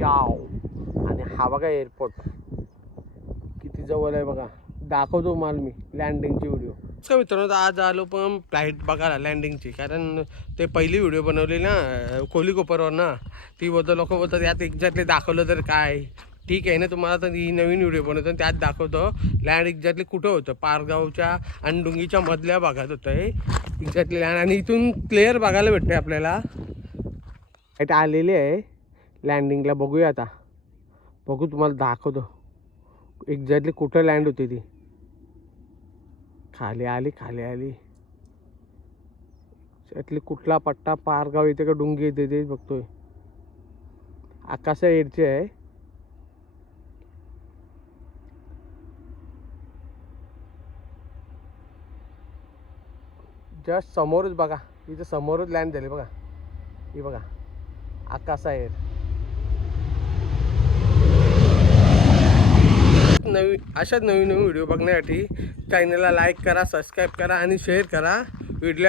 गाव आणि हा बघा एअरपोर्ट किती जवळ आहे बघा. दाखवतो मला मी लँडिंगची व्हिडिओ. का मित्रांनो आज आलो पण फ्लाईट बघायला लँडिंगची, कारण ते पहिली व्हिडिओ बनवली ना कोहलीकोपरवर ना, ती बोलतो लोक बोलतात यात एक्झॅक्टली दाखवलं तर काय ठीक आहे ना. तुम्हाला तर ही नवीन व्हिडिओ बनवतो त्यात दाखवतो लँड एक्झॅक्टली कुठं होतं. पारगावच्या आणि डुंगीच्या मधल्या भागात होतं हे एक्झॅक्टली लँड, आणि इथून क्लिअर बघायला भेटते आपल्याला. फ्लाईट आलेली आहे लँडिंगला, बघूया आता. बघू तुम्हाला दाखवतो एक्झॅक्टली कुठं लँड होती ती. खाली आली एक्झॅक्टली कुठला पट्टा पारगाव येते का डुंगी येते ते बघतोय. आकाशा एडची आहे. जस्ट समोरच बघा, इथं समोरच लँड झाली बघा. ही बघा आकाशा एड. अशाच नवीन व्हिडिओ बघण्यासाठी चॅनलला लाईक करा, सबस्क्राईब करा आणि शेअर करा. व्हिडिओ